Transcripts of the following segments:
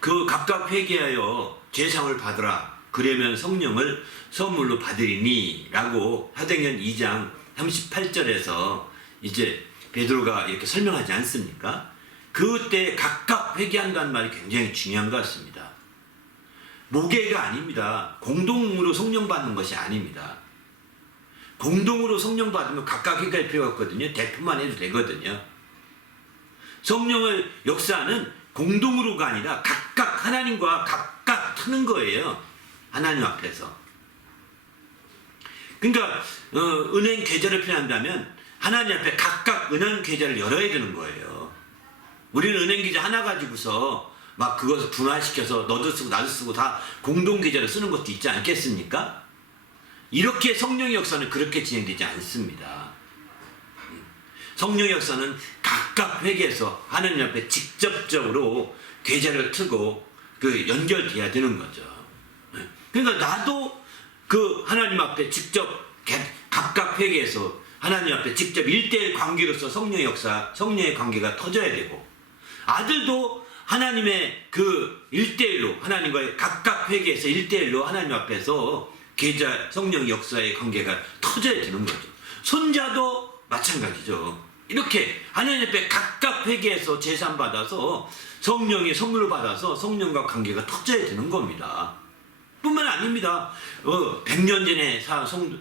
그 각각 회개하여 제상을 받으라. 그러면 성령을 선물로 받으리니 라고 사도행전 2장 38절에서 이제 베드로가 이렇게 설명하지 않습니까? 그때 각각 회개한다는 말이 굉장히 중요한 것 같습니다. 모계가 아닙니다. 공동으로 성령 받는 것이 아닙니다. 공동으로 성령 받으면 각각 회개할 필요가 없거든요. 대표만 해도 되거든요. 성령을 역사는 공동으로가 아니라 각각 하나님과 각각 트는 거예요. 하나님 앞에서. 그러니까 은행 계좌를 표현한다면 하나님 앞에 각각 은행 계좌를 열어야 되는 거예요. 우리는 은행 계좌 하나 가지고서 막 그것을 분할시켜서 너도 쓰고 나도 쓰고 다 공동 계좌를 쓰는 것도 있지 않겠습니까? 이렇게 성령의 역사는 그렇게 진행되지 않습니다. 성령의 역사는 각각 회개해서 하나님 앞에 직접적으로 계좌를 트고 그 연결돼야 되는 거죠. 그러니까 나도 그 하나님 앞에 직접 각각 회개해서 하나님 앞에 직접 1대1 관계로서 성령의 역사, 성령의 관계가 터져야 되고, 아들도 하나님의 그 1대1로 하나님과의 각각 회개해서 1대1로 하나님 앞에서 계좌 성령 역사의 관계가 터져야 되는 거죠. 손자도 마찬가지죠. 이렇게 하나님 앞에 각각 회개해서 제산받아서 성령의 선물로 받아서 성령과 관계가 터져야 되는 겁니다. 뿐만 아닙니다. 100년 전에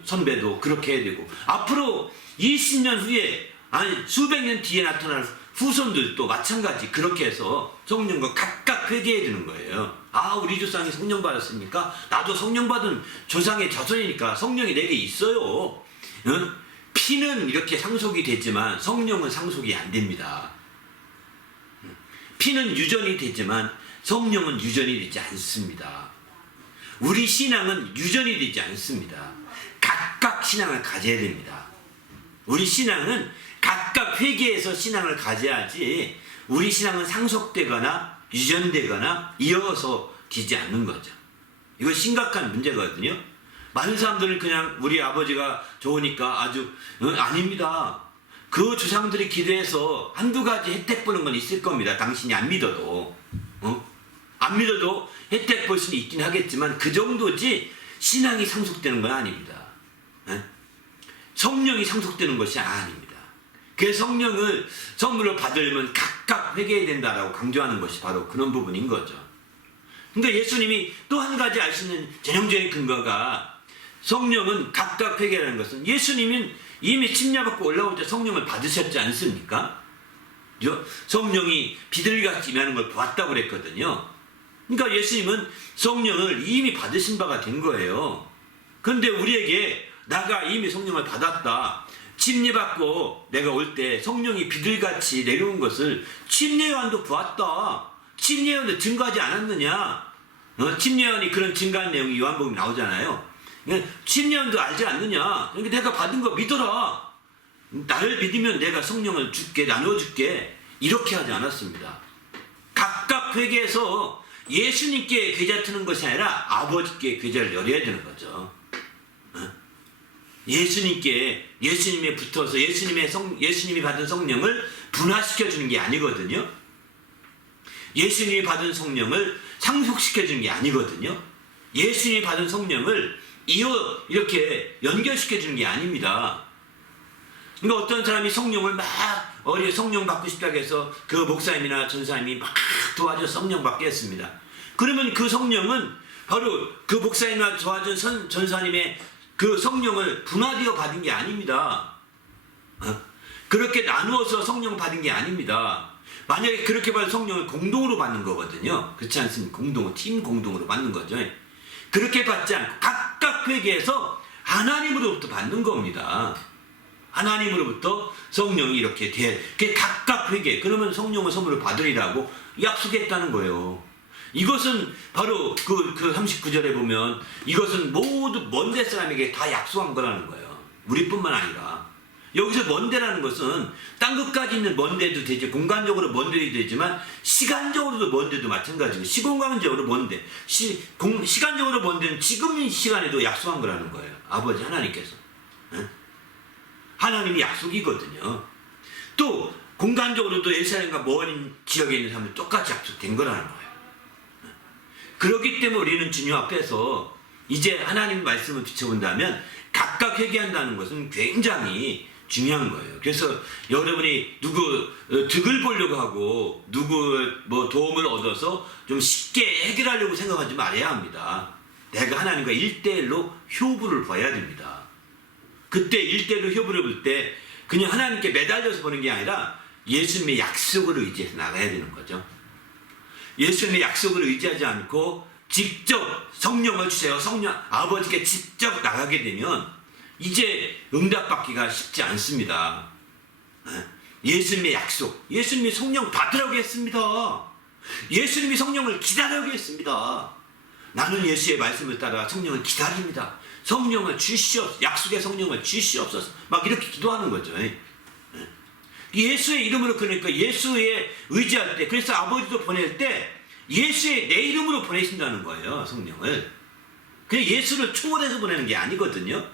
선배도 그렇게 해야 되고, 앞으로 20년 후에, 아니 수백 년 뒤에 나타날 후손들도 마찬가지 그렇게 해서 성령과 각각 회개해야 되는 거예요. 아, 우리 조상이 성령 받았으니까 나도 성령 받은 조상의 자손이니까 성령이 내게 있어요. 응? 피는 이렇게 상속이 되지만 성령은 상속이 안 됩니다. 피는 유전이 되지만 성령은 유전이 되지 않습니다. 우리 신앙은 유전이 되지 않습니다. 각각 신앙을 가져야 됩니다. 우리 신앙은 각각 회개해서 신앙을 가져야지, 우리 신앙은 상속되거나 유전되거나 이어서 되지 않는 거죠. 이거 심각한 문제거든요. 많은 사람들은 그냥 우리 아버지가 좋으니까 아주 아닙니다. 그 조상들이 기도해서 한두 가지 혜택 보는 건 있을 겁니다. 당신이 안 믿어도. 안 믿어도 혜택 볼 수는 있긴 하겠지만 그 정도지 신앙이 상속되는 건 아닙니다. 성령이 상속되는 것이 아닙니다. 그 성령을 선물로 받으려면 각각 회개해야 된다라고 강조하는 것이 바로 그런 부분인 거죠. 그러니까 예수님이 또 한 가지 알 수 있는 전형적인 근거가, 성령은 각각 회개라는 것은 예수님은 이미 침략받고 올라올 때 성령을 받으셨지 않습니까? 성령이 비둘기같이 임하는 걸 보았다고 그랬거든요. 그러니까 예수님은 성령을 이미 받으신 바가 된 거예요. 그런데 우리에게 나가 이미 성령을 받았다, 침례받고 내가 올 때 성령이 비둘기같이 내려온 것을 침례요한도 보았다, 침례요한도 증거하지 않았느냐, 침례요한이 그런 증거한 내용이 요한복음에 나오잖아요. 침례요한도 알지 않느냐, 그러니까 내가 받은 거 믿어라, 나를 믿으면 내가 성령을 줄게, 나눠줄게, 이렇게 하지 않았습니다. 각각 회개해서 예수님께 계좌 트는 것이 아니라 아버지께 계좌를 열어야 되는 거죠. 예수님에 붙어서 예수님이 받은 성령을 분화시켜 주는 게 아니거든요. 예수님이 받은 성령을 상속시켜 주는 게 아니거든요. 예수님이 받은 성령을 이렇게 연결시켜 주는 게 아닙니다. 그러니까 어떤 사람이 성령을 성령 받고 싶다고 해서 그 목사님이나 전사님이 막 도와줘 성령 받게 했습니다. 그러면 그 성령은 바로 그 목사님이나 도와준 전사님의 그 성령을 분화되어 받은 게 아닙니다. 그렇게 나누어서 성령 받은 게 아닙니다. 만약에 그렇게 받은 성령을 공동으로 받는 거거든요. 그렇지 않습니까? 팀 공동으로 받는 거죠. 그렇게 받지 않고 각각 회개해서 하나님으로부터 받는 겁니다. 하나님으로부터 성령이 이렇게 그게 각각 회개. 그러면 성령을 선물을 받으리라고 약속했다는 거예요. 이것은 바로 그 39절에 보면 이것은 모두 먼데 사람에게 다 약속한 거라는 거예요. 우리뿐만 아니라. 여기서 먼데라는 것은 땅 끝까지 있는 먼데도 되지, 공간적으로 먼데도 되지만 시간적으로도 먼데도 마찬가지고, 시공간적으로 먼데, 시간적으로 먼데는 지금 이 시간에도 약속한 거라는 거예요. 아버지 하나님께서. 하나님이 약속이거든요. 또 공간적으로도 예루살렘과 먼 지역에 있는 사람들 똑같이 약속된 거라는 거예요. 그렇기 때문에 우리는 주님 앞에서 이제 하나님 말씀을 비춰본다면 각각 회개한다는 것은 굉장히 중요한 거예요. 그래서 여러분이 누구 득을 보려고 하고 누구 뭐 도움을 얻어서 좀 쉽게 해결하려고 생각하지 말아야 합니다. 내가 하나님과 1대1로 효부를 봐야 됩니다. 그때 1대1로 효부를 볼 때 그냥 하나님께 매달려서 보는 게 아니라 예수님의 약속을 의지해서 나가야 되는 거죠. 예수님의 약속을 의지하지 않고 직접 성령을 주세요. 성령 아버지께 직접 나가게 되면 이제 응답받기가 쉽지 않습니다. 예수님의 약속, 예수님이 성령 받으라고 했습니다. 예수님이 성령을 기다리라고 했습니다. 나는 예수의 말씀을 따라 성령을 기다립니다. 성령을 주시옵소서, 약속의 성령을 주시옵소서, 막 이렇게 기도하는 거죠. 예수의 이름으로, 그러니까 예수에 의지할 때, 그래서 아버지도 보낼 때 예수의 내 이름으로 보내신다는 거예요. 성령을. 그냥 예수를 초월해서 보내는 게 아니거든요.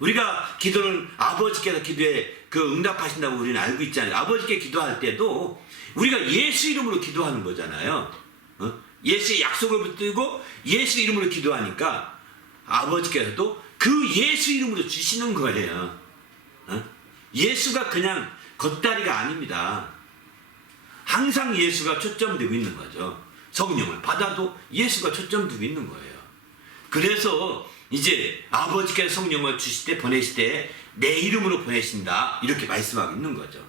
우리가 기도는 아버지께서 기도에 그 응답하신다고 우리는 알고 있잖아요. 아버지께 기도할 때도 우리가 예수 이름으로 기도하는 거잖아요. 예수의 약속을 붙들고 예수 이름으로 기도하니까 아버지께서도 그 예수 이름으로 주시는 거예요. 예수가 그냥 겉다리가 아닙니다. 항상 예수가 초점되고 있는 거죠. 성령을 받아도 예수가 초점되고 있는 거예요. 그래서 이제 아버지께서 성령을 주실 때, 보내실 때 내 이름으로 보내신다, 이렇게 말씀하고 있는 거죠.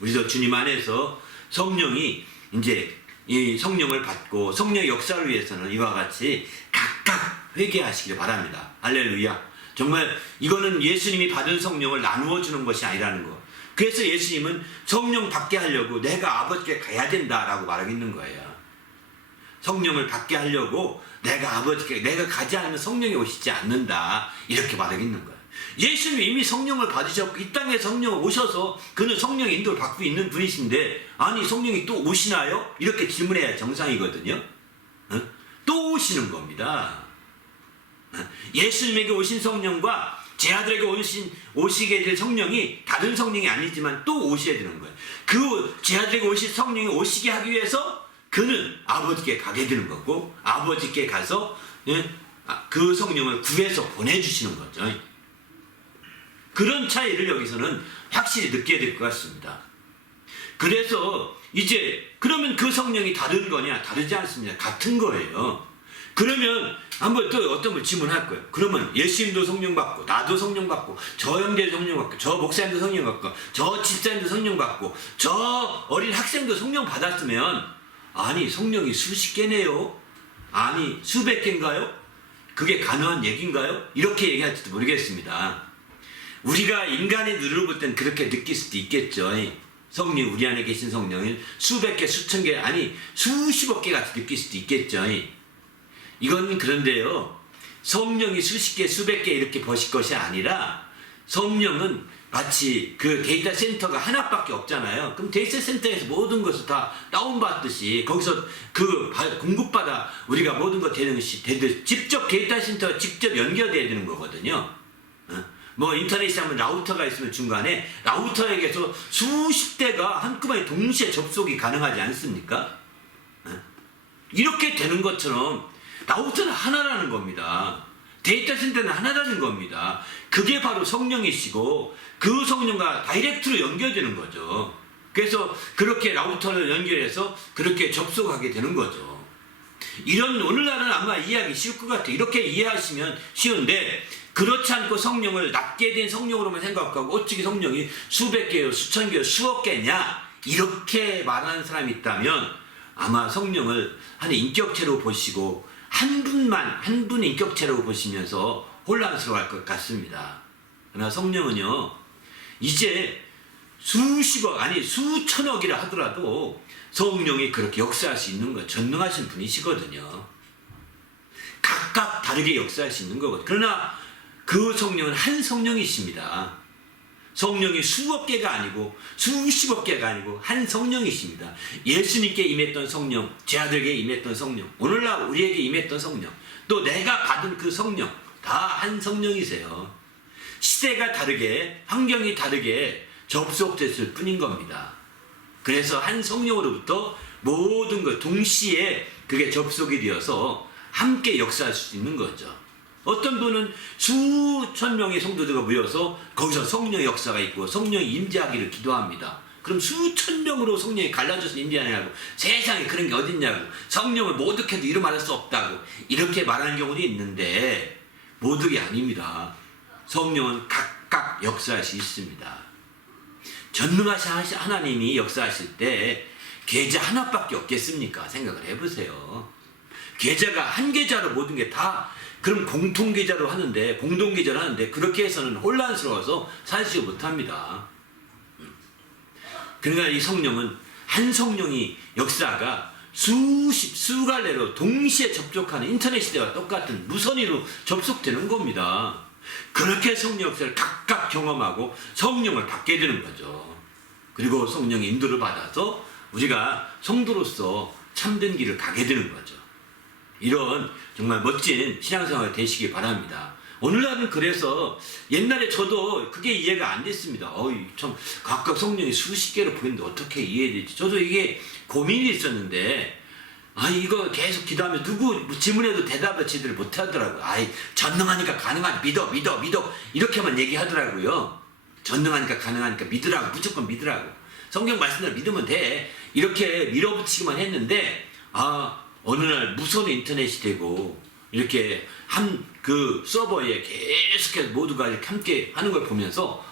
우리도 주님 안에서 성령이 이제 이 성령을 받고 성령의 역사를 위해서는 이와 같이 각각 회개하시길 바랍니다. 할렐루야. 정말 이거는 예수님이 받은 성령을 나누어 주는 것이 아니라는 거. 그래서 예수님은 성령 받게 하려고 내가 아버지께 가야 된다라고 말하고 있는 거예요. 성령을 받게 하려고 내가 아버지께, 내가 가지 않으면 성령이 오시지 않는다, 이렇게 말하고 있는 거예요. 예수님이 이미 성령을 받으셨고 이 땅에 성령을 오셔서 그는 성령의 인도를 받고 있는 분이신데, 아니 성령이 또 오시나요? 이렇게 질문해야 정상이거든요. 또 오시는 겁니다. 예수님에게 오신 성령과 제 아들에게 오시게 될 성령이 다른 성령이 아니지만 또 오셔야 되는 거예요. 그 제 아들에게 오실 성령이 오시게 하기 위해서 그는 아버지께 가게 되는 거고, 아버지께 가서 그 성령을 구해서 보내주시는 거죠. 그런 차이를 여기서는 확실히 느껴야 될 것 같습니다. 그래서 이제 그러면 그 성령이 다른 거냐? 다르지 않습니다. 같은 거예요. 그러면 한번 또 어떤 분 질문할 거예요. 그러면 예수님도 성령 받고 나도 성령 받고 저 형제도 성령 받고 저 목사님도 성령 받고 저 집사님도 성령 받고 저 어린 학생도 성령 받았으면, 아니 성령이 수십 개네요? 아니 수백 개인가요? 그게 가능한 얘기인가요? 이렇게 얘기할지도 모르겠습니다. 우리가 인간의 눈으로 볼 땐 그렇게 느낄 수도 있겠죠. 성령, 우리 안에 계신 성령을 수백 개, 수천 개, 아니 수십억 개 같이 느낄 수도 있겠죠. 이건 그런데요, 성령이 수십 개, 수백 개 이렇게 보실 것이 아니라, 성령은 마치 그 데이터 센터가 하나밖에 없잖아요. 그럼 데이터 센터에서 모든 것을 다 다운받듯이 거기서 그 공급받아 우리가 모든 것 되는 것이 되듯 직접 데이터 센터가 직접 연결돼야 되는 거거든요. 뭐 인터넷이 하면 라우터가 있으면 중간에 라우터에게서 수십 대가 한꺼번에 동시에 접속이 가능하지 않습니까? 이렇게 되는 것처럼 라우터는 하나라는 겁니다. 데이터 센터는 하나라는 겁니다. 그게 바로 성령이시고 그 성령과 다이렉트로 연결되는 거죠. 그래서 그렇게 라우터를 연결해서 그렇게 접속하게 되는 거죠. 이런, 오늘날은 아마 이해하기 쉬울 것 같아요. 이렇게 이해하시면 쉬운데, 그렇지 않고 성령을 낮게 된 성령으로만 생각하고 어떻게 성령이 수백 개요, 수천 개요, 수억 개냐, 이렇게 말하는 사람이 있다면 아마 성령을 한 인격체로 보시고 한 분 인격체로 보시면서 혼란스러워할 것 같습니다. 그러나 성령은요, 이제 수십억, 아니 수천억이라 하더라도 성령이 그렇게 역사할 수 있는 거, 전능하신 분이시거든요. 각각 다르게 역사할 수 있는 거거든요. 그러나 그 성령은 한 성령이십니다. 성령이 수억 개가 아니고 수십억 개가 아니고 한 성령이십니다. 예수님께 임했던 성령, 제 아들에게 임했던 성령, 오늘날 우리에게 임했던 성령, 또 내가 받은 그 성령, 다 한 성령이세요. 시대가 다르게, 환경이 다르게 접속됐을 뿐인 겁니다. 그래서 한 성령으로부터 모든 것 동시에 그게 접속이 되어서 함께 역사할 수 있는 거죠. 어떤 분은 수천 명의 성도들과 모여서 거기서 성령의 역사가 있고 성령이 임재하기를 기도합니다. 그럼 수천 명으로 성령이 갈라져서 임재하냐고, 세상에 그런 게 어딨냐고, 성령을 모독해도 이루 말할 수 없다고 이렇게 말하는 경우도 있는데 모독이 아닙니다. 성령은 각각 역사할 수 있습니다. 전능하신 하나님이 역사하실 때 계좌 하나밖에 없겠습니까? 생각을 해보세요. 계좌가 한 계좌로 모든 게 다 그럼 공통 계좌로 하는데, 공동 계좌로 하는데 그렇게 해서는 혼란스러워서 살지 못합니다. 그러니까 이 성령은 한 성령이 역사가 수갈래로 동시에 접촉하는 인터넷 시대와 똑같은 무선으로 접속되는 겁니다. 그렇게 성령 역사를 각각 경험하고 성령을 받게 되는 거죠. 그리고 성령의 인도를 받아서 우리가 성도로서 참된 길을 가게 되는 거죠. 이런 정말 멋진 신앙생활 되시기 바랍니다. 오늘날은 그래서 옛날에 저도 그게 이해가 안 됐습니다. 참 각각 성령이 수십 개로 보이는데 어떻게 이해되지? 저도 이게 고민이 있었는데 이거 계속 기도하면 누구 질문해도 대답을 제대로 못하더라고요. 전능하니까 가능하니 믿어 이렇게만 얘기하더라고요. 전능하니까 가능하니까 믿으라고, 무조건 믿으라고, 성경 말씀대로 믿으면 돼 이렇게 밀어붙이기만 했는데 어느 날 무선 인터넷이 되고 이렇게 한 그 서버에 계속해서 모두가 이렇게 함께 하는 걸 보면서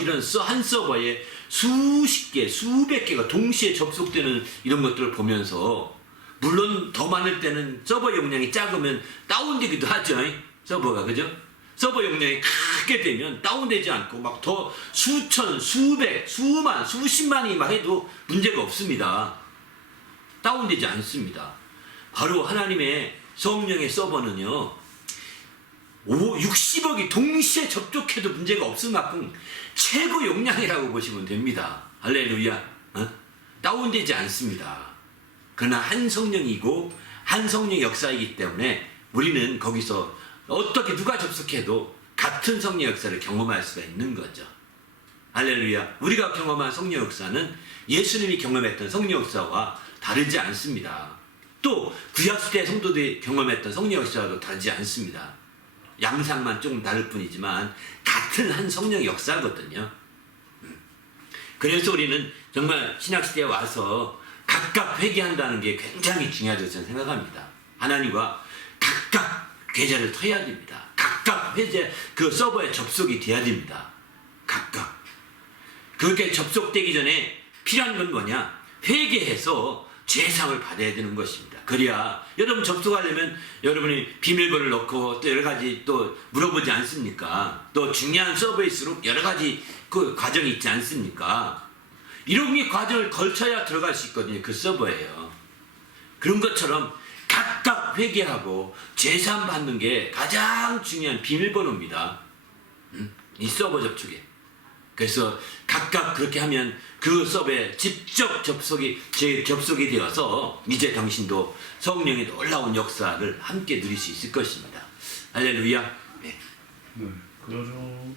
이런 한 서버에 수십 개, 수백 개가 동시에 접속되는 이런 것들을 보면서, 물론 더 많을 때는 서버 용량이 작으면 다운되기도 하죠. 서버가, 그죠? 서버 용량이 크게 되면 다운되지 않고 막 더 수천, 수백, 수만, 수십만이 막 해도 문제가 없습니다. 다운되지 않습니다. 바로 하나님의 성령의 서버는요, 60억이 동시에 접촉해도 문제가 없을 만큼 최고 용량이라고 보시면 됩니다. 할렐루야. 다운되지 않습니다. 그러나 한 성령이고 한 성령의 역사이기 때문에 우리는 거기서 어떻게 누가 접속해도 같은 성령 역사를 경험할 수가 있는 거죠. 할렐루야. 우리가 경험한 성령 역사는 예수님이 경험했던 성령 역사와 다르지 않습니다. 또 구약시대 성도들이 경험했던 성령 역사와도 다르지 않습니다. 양상만 조금 다를 뿐이지만 같은 한 성령 역사거든요. 그래서 우리는 정말 신약시대에 와서 각각 회개한다는 게 굉장히 중요하다고 저는 생각합니다. 하나님과 각각 계좌를 터야 됩니다. 각각 그 서버에 접속이 돼야 됩니다. 각각. 그렇게 접속되기 전에 필요한 건 뭐냐? 회개해서 죄상을 받아야 되는 것입니다. 그래야 여러분 접속하려면 여러분이 비밀번호를 넣고 또 여러 가지 또 물어보지 않습니까? 또 중요한 서버일수록 여러 가지 그 과정이 있지 않습니까? 이런 게 과정을 걸쳐야 들어갈 수 있거든요. 그 서버에요. 그런 것처럼 각각 회개하고 죄산 받는 게 가장 중요한 비밀번호입니다. 이 서버 접촉에. 그래서 각각 그렇게 하면 그 서버에 직접 접속이 되어서 이제 당신도 성령의 놀라운 역사를 함께 누릴 수 있을 것입니다. 할렐루야. 네. 그러죠.